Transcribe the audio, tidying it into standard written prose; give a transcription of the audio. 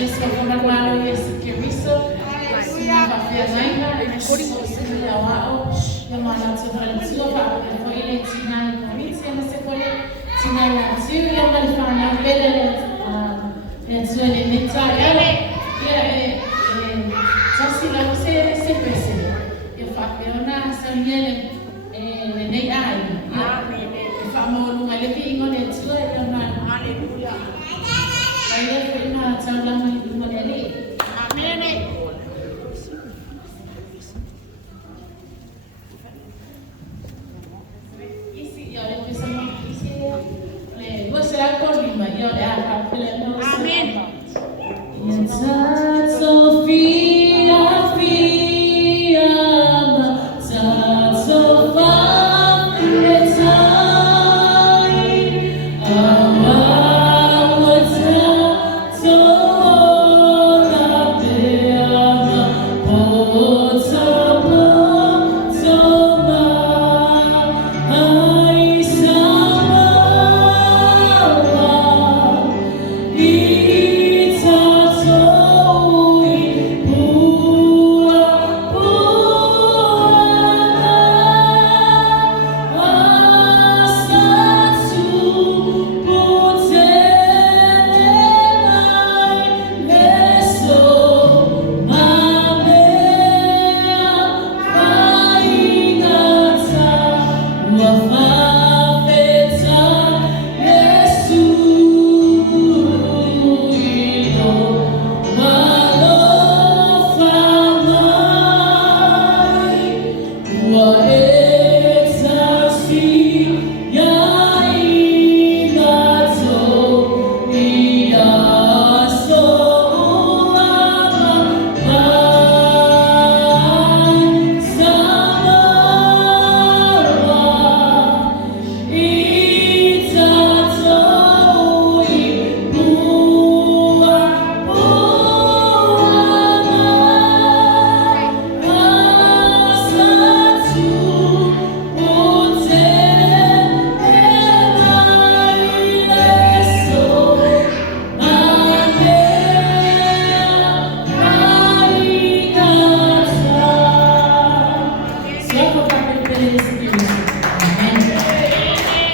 Esse é o Manuel e esse que é isso. Esse é o café ainda. Esse é o ao. Eu mando a sua relação para que foi ele tinha em província, mas se foi tinha na Síria, eu vou falar na pele a sua limitação. Já se lá você se percebe. Eu falo eu na samia nem ai. Eu falo no malefim onde sua eu na aleluia. Aí eu fui na sala